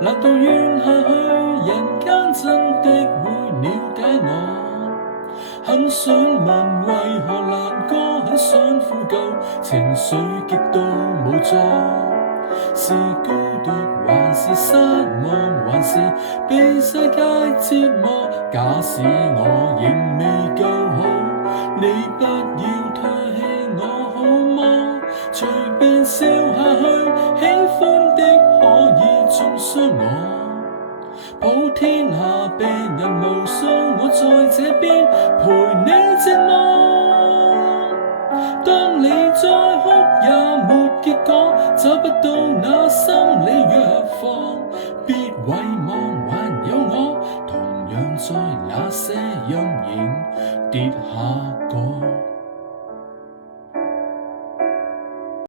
難道怨下去，人間真的會了解我？很想問為何難過，很想呼救，情緒極度無助。是孤獨還是失望，還是被世界折磨？假使我仍未夠好，你不要唾棄我好嗎？隨便笑下去，喜歡的可以中傷我。普天下病人無數，我在這邊陪你寂寞。